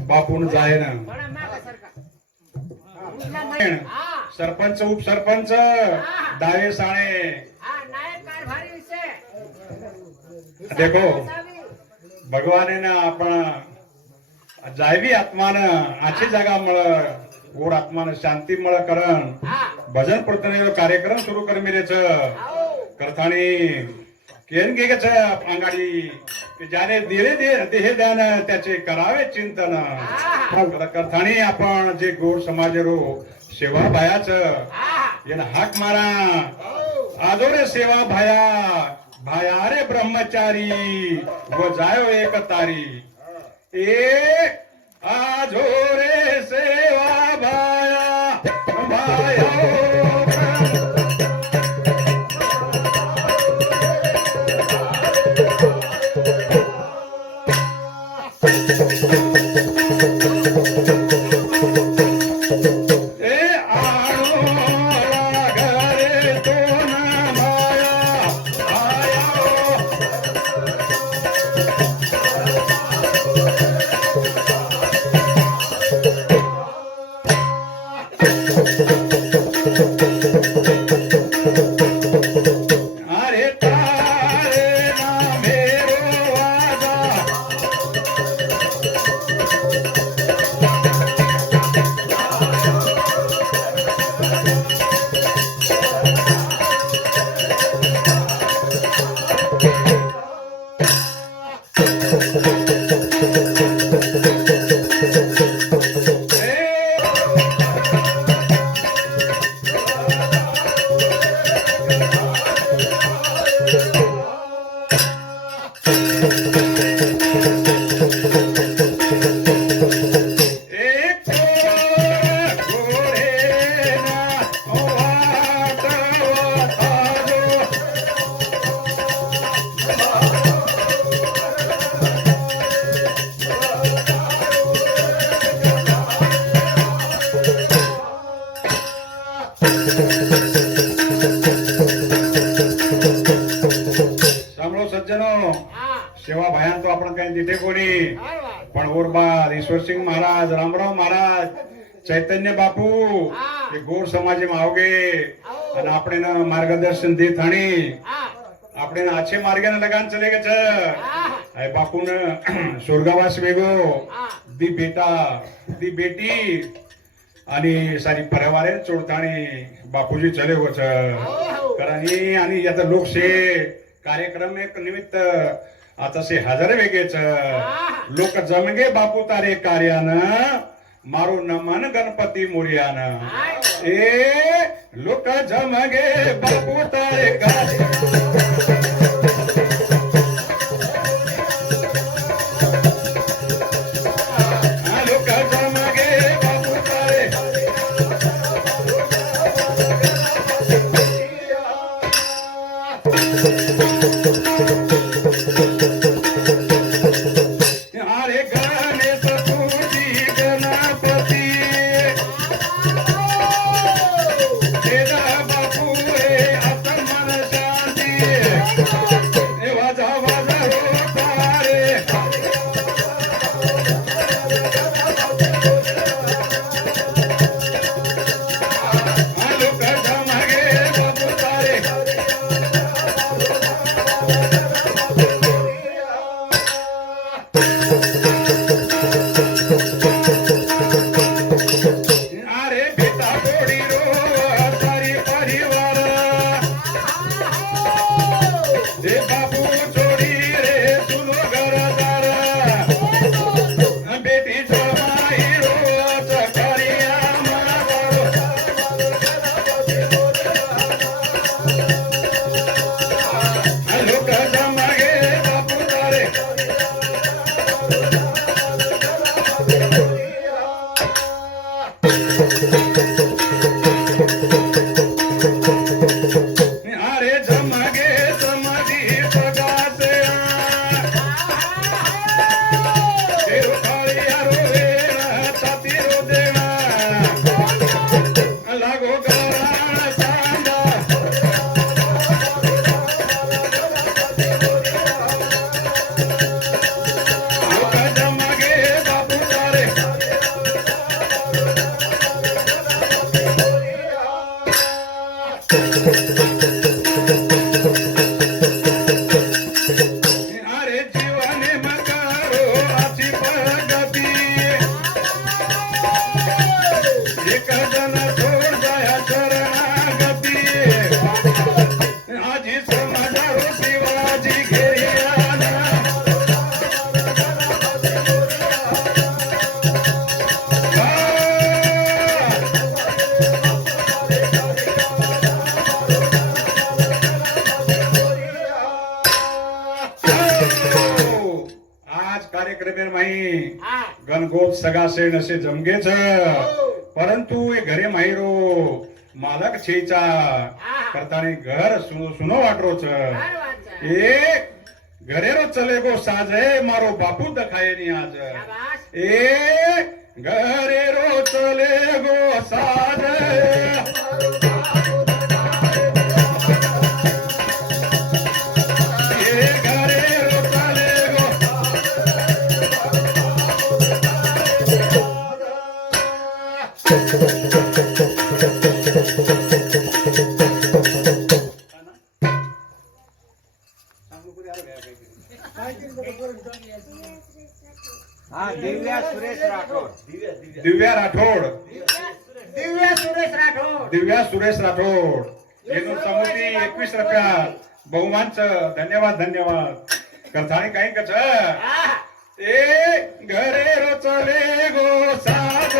बापून जाय ना सरपंच उपसरपंच डावे साणे देखो भगवाने ना आपण जायवी आत्मान आची जागा मळ गोड आत्मान शांती मळ करण. भजन प्रतने कार्यक्रम सुरू कर मिरेच करतानी केन गे गच अंगाडी की ज्याने दिले दे देह ध्यान त्याचे करावे चिंतन करतानी आपण जे गोड समाज रो सेवा भायाच येन हाक मारा आजो रे सेवा भाया भाया रे ब्रह्मचारी व जायो एक तारी ए आजो रे सेवा भाया भाया કઈ દીધે કોની પણ ઓરબાદ ઈશ્વરસિંહ મહારાજ રામરાવ મહારાજ ચૈતન્ય બાપુ એ ગોળ સમાજમાં આવગે અને આપણે એના માર્ગદર્શન દે થાણી આપણે એના આછે માર્ગે લગાન ચલે ગે છે એ બાપુ ને સ્વર્ગવાસ વેગો दी बेटा दी बेटी आणि सारी परिवारे चोडताणी बापूजी चले होच कारण ही आणि आता लोकशे कार्यक्रम एक निमित्त आता से हजर वेगेच लोक जमगे बापू तारे कार्यान। मारू नमन गणपती मोर्यान। ए लोक जमगे बापू तारे कार्य सगा सेण असे जमगेच परंतु हे घरे माहिरो मालक छेचा करतानी घर सुनो सुनो वाटरोच फार वाचा ए घरे रो चले गो साज है मारो बापू दखाये नी राठोड येणून समुद्री एकवीस रुपया बहुमानच धन्यवाद धन्यवाद. कथाणी काही कच ए घरे रो चले गो साज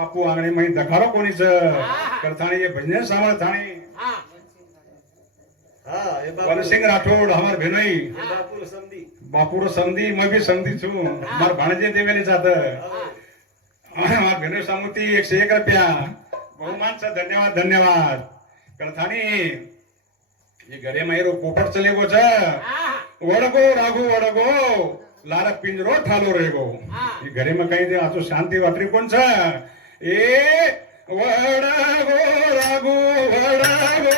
बापू आंगणे मही दखारो कोणीच? थाणी हा हा. हे बापू. वनसिंह राठोड हमार भेनई. हे बापूर समधी. बापूर संधी मैं भी संधी छू. मार भाणजे देवेले जात. मार भेनई सामुती एकशे एक रुपया. बहुमानचा धन्यवाद धन्यवाद. करथाणी ये घरे माहिरो पोपट चले गो छ हा. वडगो राघो वडगो. लारा पिंजरो ठालो रेगो हा. ये ए वडा गो रागो वडा गो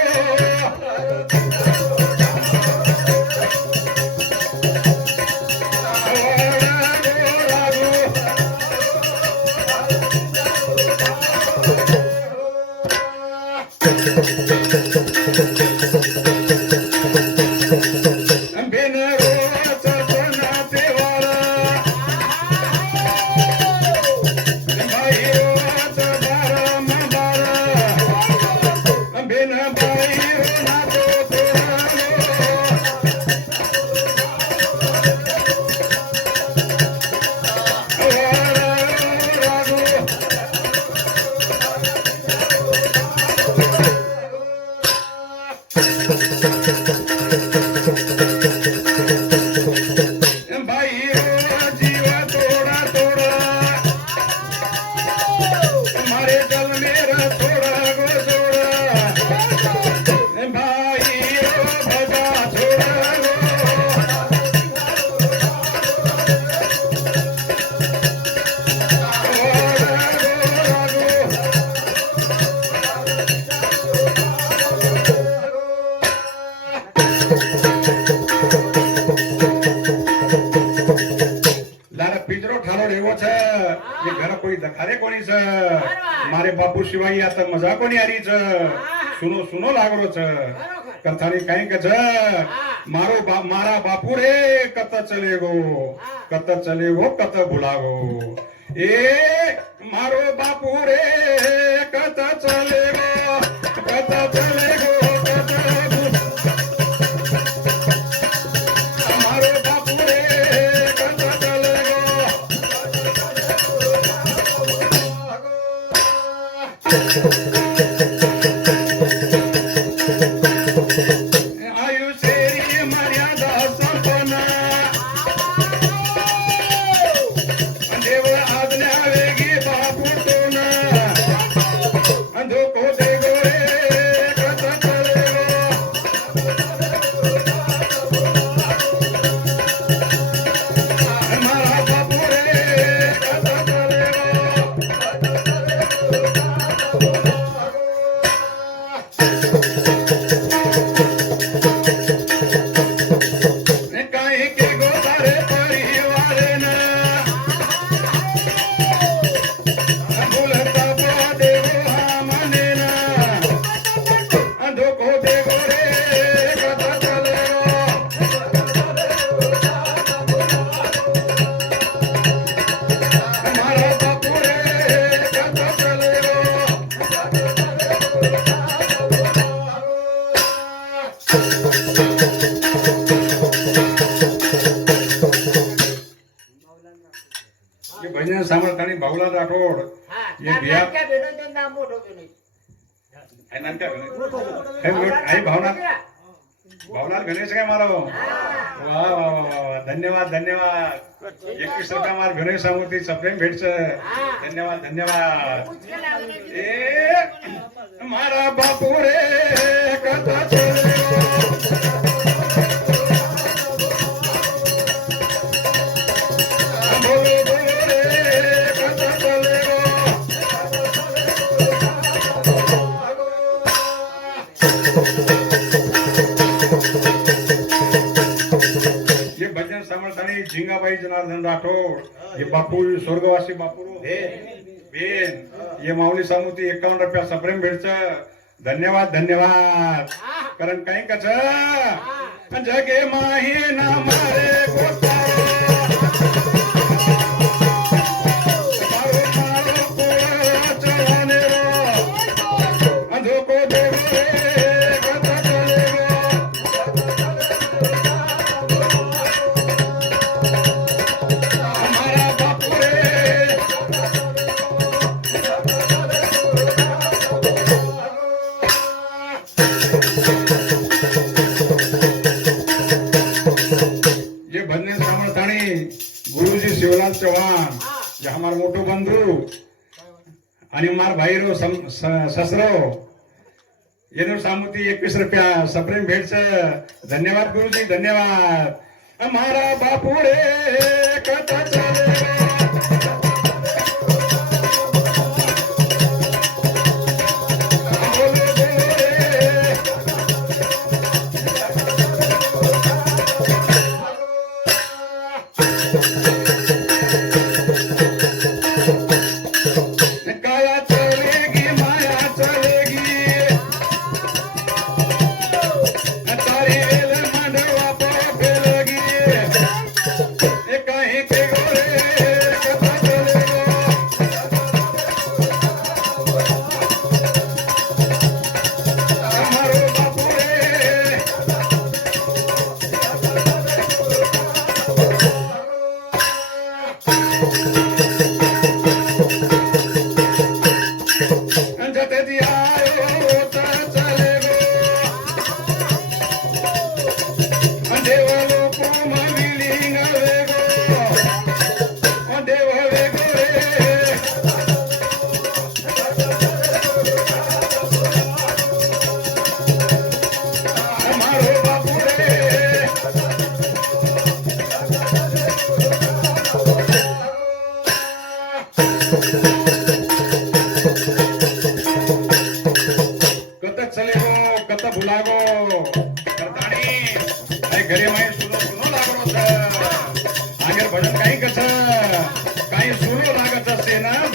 મજા કોની હારી છે સુનો સુનો લાગરો છે બરોબર કથાની કઈ કે છે મારો બા- મારા બાપુ રે કત ચલે ગો કત ચલે ગો કત ભૂલાગો એ મારો બાપુ રે કત ચલે ગો કત ચલે ગો भजन सामर्थ आणि भाऊला राठोड. हे बिया आहे नाट्या भावना भावनाथ गणेश काय मला भाऊ वा वा वा वा. धन्यवाद धन्यवाद. एकवीस मार गणेश सामूर्ती सप्रेम भेटच. धन्यवाद धन्यवाद. ए मारा बापू रे कथा झिंगाबाई जनार्दन राठोड ये बापू स्वर्गवासी बापू बेन ये माऊली सामुती एकावन्न रुपया सप्रेम भेटच धन्यवाद धन्यवाद. कारण काही कच जगे माही ना. मारो येनो सामुती एकवीस रुपया सप्रेम भेटच. धन्यवाद गुरुजी धन्यवाद. हमारा बापू रे कथा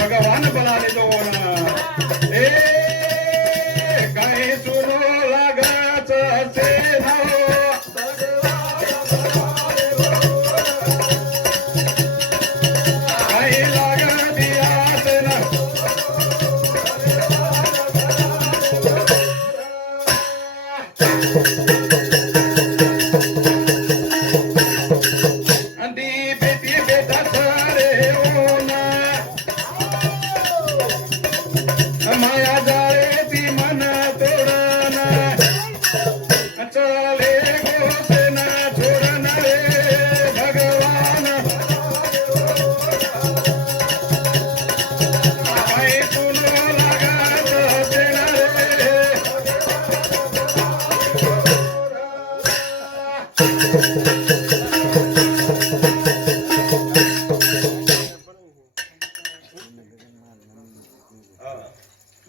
छ आगर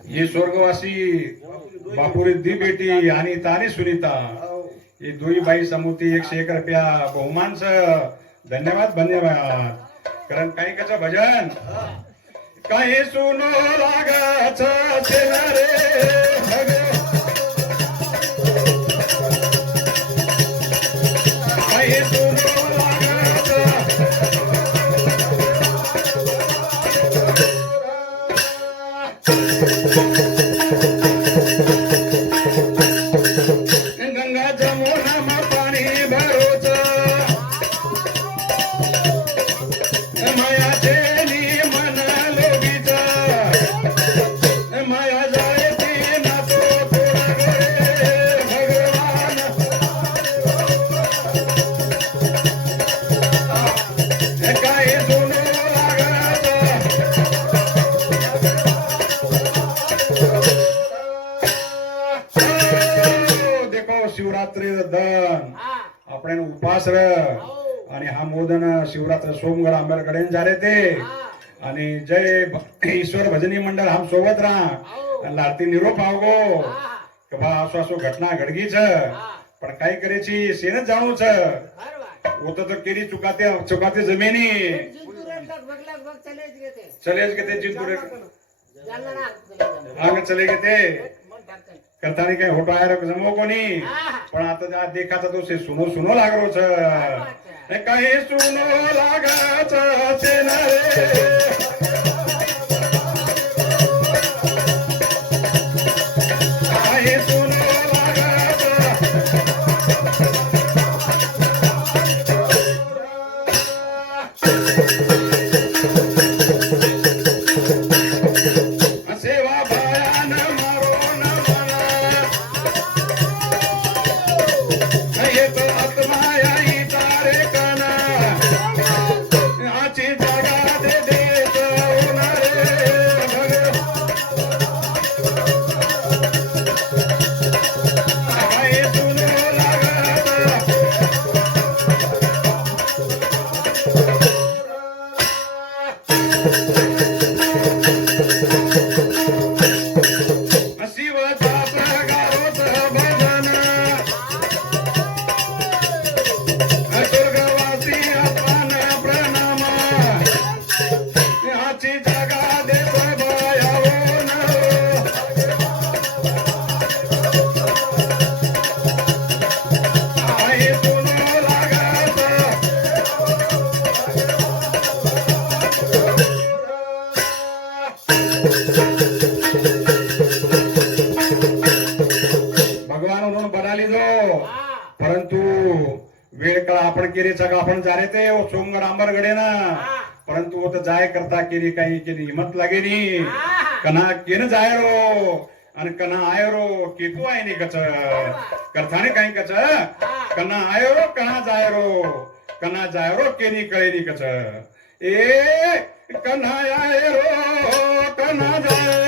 ही स्वर्गवासी बापुरी दी बेटी आणि तारी सुनीता ही दुई बाई समुती एकशे एक रुपया बहुमानच धन्यवाद धन्यवाद कारण काही कच भजन काही सुनो लागाच रे भगवान. काही मात्र सोमगड जा रे ते. आणि जय ईश्वर भजनी मंडळ हम सोबत राहा. लाती निरोप आव गो बा असो असो घटना घडगीच. पण काय करायची? सेनच जाणूच. होत तर केली चुकाते चुकाते जमिनी. चलेच घेते जिंतुरे अंग चले घेते. करताना काही होटो आहे जमव कोणी. पण आता देखाचा तो सुनो सुनो लागलो छ काही सुनो लागाच असे रे परंतु वेळ काळ आपण केली सगळं आपण जारे ते ओ सोमगड आंबर गडे ना परंतु वो तर जाय करता केली काही केली हिंमत लागेली कना केन जायरो आणि कना आयरो केतू आहे नी कच करताने काही कच कना आयरो कना जायरो कना जायरो केनी कळेनी कच ए कना आयरो कना जायरो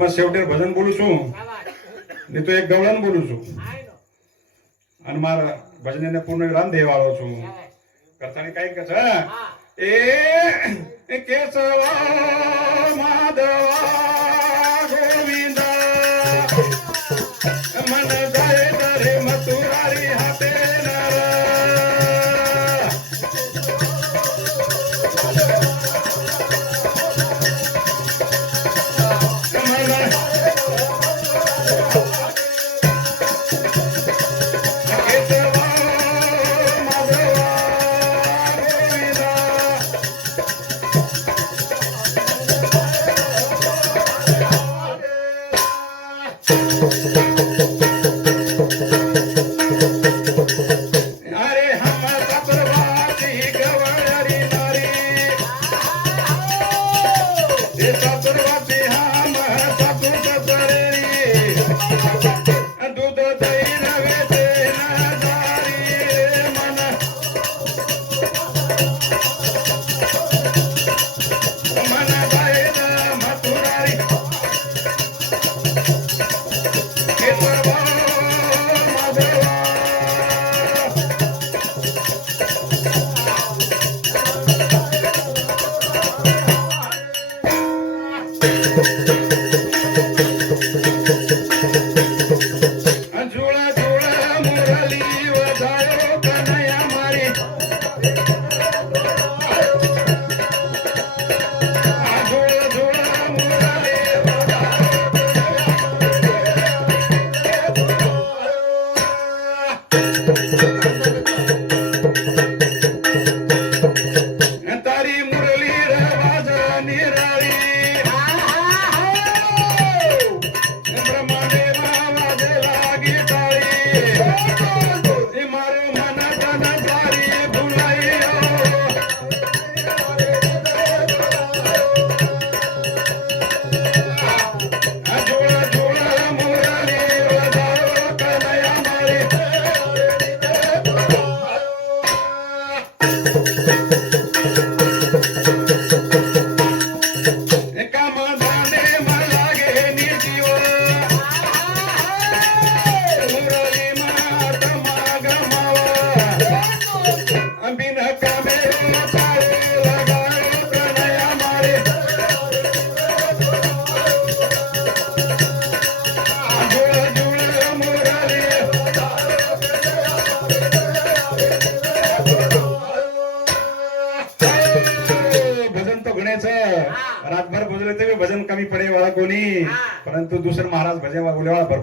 માં છેવટે ભજન બોલું છું? નહીં તો એક ગવળન બોલું છું. અને મારા ભજન ને પૂર્ણ વિરામ દેવાળો છું. કરતાની કઈ કે છે એ કેશવા માધવા ગોવિંદ. મન જાય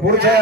Yeah. that.